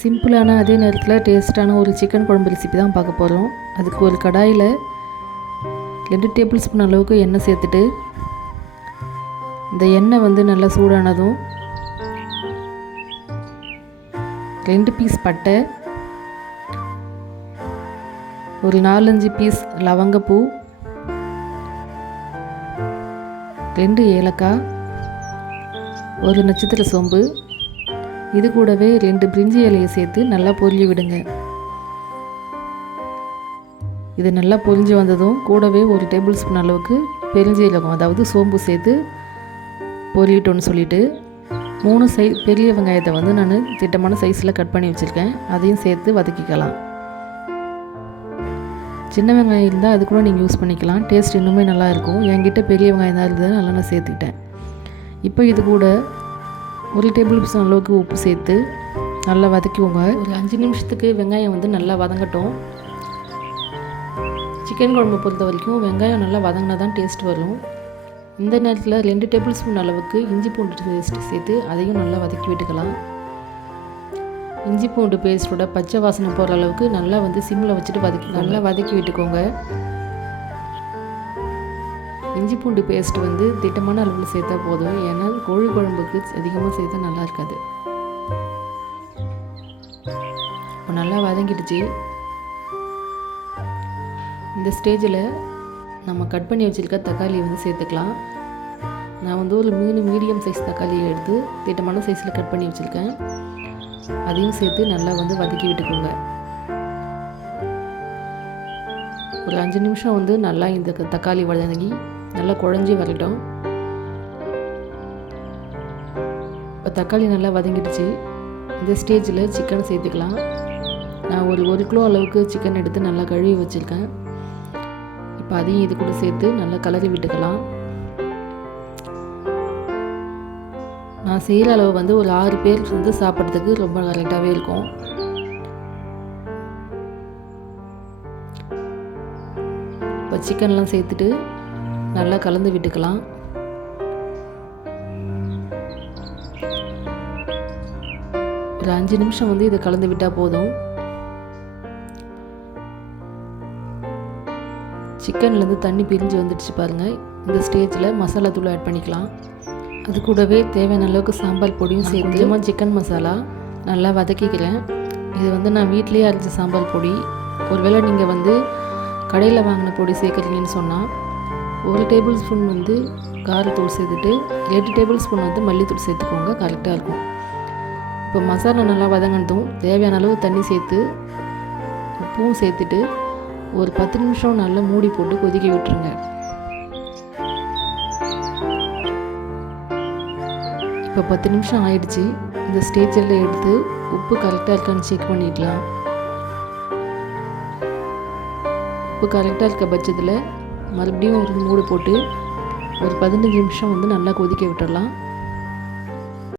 சிம்பிளான அதே நேரத்தில் டேஸ்ட்டான ஒரு சிக்கன் குழம்பு ரெசிபி தான் பார்க்க போகிறோம். அதுக்கு ஒரு கடாயில் 2 டேபிள் ஸ்பூன் அளவுக்கு எண்ணெய் சேர்த்துட்டு, இந்த எண்ணெய் வந்து நல்லா சூடானதும் 2 பீஸ் பட்டை, ஒரு 4-5 பீஸ் லவங்கப்பூ, 2 ஏலக்காய், ஒரு நட்சத்திர சோம்பு, இது கூடவே 2 பிரிஞ்சி இலையை சேர்த்து நல்லா பொரிஞ்சு விடுங்க. இது நல்லா பொரிஞ்சு வந்ததும் கூடவே ஒரு டேபிள் ஸ்பூன் அளவுக்கு பெருஞ்சீரகம், அதாவது சோம்பு சேர்த்து பொரியட்டோன்னு சொல்லிவிட்டு 3 பெரிய வெங்காயத்தை வந்து நான் திட்டமான சைஸில் கட் பண்ணி வச்சுருக்கேன். அதையும் சேர்த்து வதக்கிக்கலாம். சின்ன வெங்காயம் இருந்தால் அது கூட நீங்கள் யூஸ் பண்ணிக்கலாம். டேஸ்ட் இன்னுமே நல்லாயிருக்கும். என்கிட்ட பெரிய வெங்காயம் தான் இருந்தது, நல்லா நான் சேர்த்துக்கிட்டேன். இப்போ இது கூட 1 டேபிள் ஸ்பூன் அளவுக்கு உப்பு சேர்த்து நல்லா வதக்கிவோங்க. ஒரு 5 நிமிஷத்துக்கு வெங்காயம் வந்து நல்லா வதங்கட்டும். சிக்கன் குழம்பு பொறுத்த வரைக்கும் வெங்காயம் நல்லா வதங்கினா தான் டேஸ்ட் வரும். இந்த நேரத்தில் 2 டேபிள் ஸ்பூன் அளவுக்கு இஞ்சி பூண்டு பேஸ்ட் சேர்த்து அதையும் நல்லா வதக்கி விட்டுக்கலாம். இஞ்சி பூண்டு பேஸ்ட்டோட பச்சை வாசனை போகிற அளவுக்கு நல்லா வந்து சிம்மில் வச்சுட்டு நல்லா வதக்கி விட்டுக்கோங்க. இஞ்சி பூண்டு பேஸ்ட் வந்து திட்டமான அளவில் சேர்த்தா போதும். ஏன்னா கோழி குழம்புக்கு அதிகமாக சேர்த்தா நல்லா இருக்காது. இப்போ நல்லா வதங்கிடுச்சு. இந்த ஸ்டேஜில் நம்ம கட் பண்ணி வச்சுருக்க தக்காளி வந்து சேர்த்துக்கலாம். நான் வந்து ஒரு 3 மீடியம் சைஸ் தக்காளியை எடுத்து திட்டமான சைஸில் கட் பண்ணி வச்சுருக்கேன். அதையும் சேர்த்து நல்லா வந்து வதக்கி விட்டுக்கோங்க. ஒரு 5 நிமிஷம் வந்து நல்லா இந்த தக்காளி வதங்கி நல்லா குழஞ்சி வரட்டும். இப்போ தக்காளி நல்லா வதங்கிடுச்சு. இந்த ஸ்டேஜில் சிக்கன் சேர்த்துக்கலாம். நான் ஒரு 1 கிலோ அளவுக்கு சிக்கன் எடுத்து நல்லா கழுவி வச்சுருக்கேன். இப்போ அதையும் இது கூட சேர்த்து நல்லா கலரி விட்டுக்கலாம். நான் செய்கிற அளவு வந்து ஒரு 6 பேர் வந்து சாப்பிட்றதுக்கு ரொம்ப கரெக்டாகவே இருக்கும். இப்போ சிக்கன்லாம் சேர்த்துட்டு நல்லா கலந்து விட்டுக்கலாம். ஒரு 5 நிமிஷம் வந்து இதை கலந்து விட்டால் போதும். சிக்கன்லேருந்து தண்ணி பிரிஞ்சு வந்துடுச்சு பாருங்கள். இந்த ஸ்டேஜில் மசாலா தூள் ஆட் பண்ணிக்கலாம். அது கூடவே தேவையான அளவுக்கு சாம்பார் பொடியும் சேர்த்து கொஞ்சமாக சிக்கன் மசாலா நல்லா வதக்கிக்கிறேன். இது வந்து நான் வீட்டிலேயே அரைச்ச சாம்பார் பொடி. ஒருவேளை நீங்கள் வந்து கடையில் வாங்கின பொடி சேர்க்குறீங்கன்னு சொன்னால் 1 டேபிள் ஸ்பூன் வந்து காரத்தூள் சேர்த்துட்டு 2 டேபிள் ஸ்பூன் வந்து மல்லித்தூள் சேர்த்துக்கோங்க, கரெக்டாக இருக்கும். இப்போ மசாலா நல்லா வதங்கினதும் தேவையான அளவு தண்ணி சேர்த்து உப்பும் சேர்த்துட்டு ஒரு 10 நிமிஷம் நல்லா மூடி போட்டு கொதிக்க விட்டுருங்க. இப்போ 10 நிமிஷம் ஆயிடுச்சு. இந்த ஸ்டேஜில் எடுத்து உப்பு கரெக்டாக இருக்கான்னு செக் பண்ணிக்கலாம். உப்பு கரெக்டாக இருக்க பட்சத்தில் மறுபடியும் ஒரு மூடி போட்டு ஒரு 15 நிமிஷம் வந்து நல்லா கொதிக்க விட்டுடலாம்.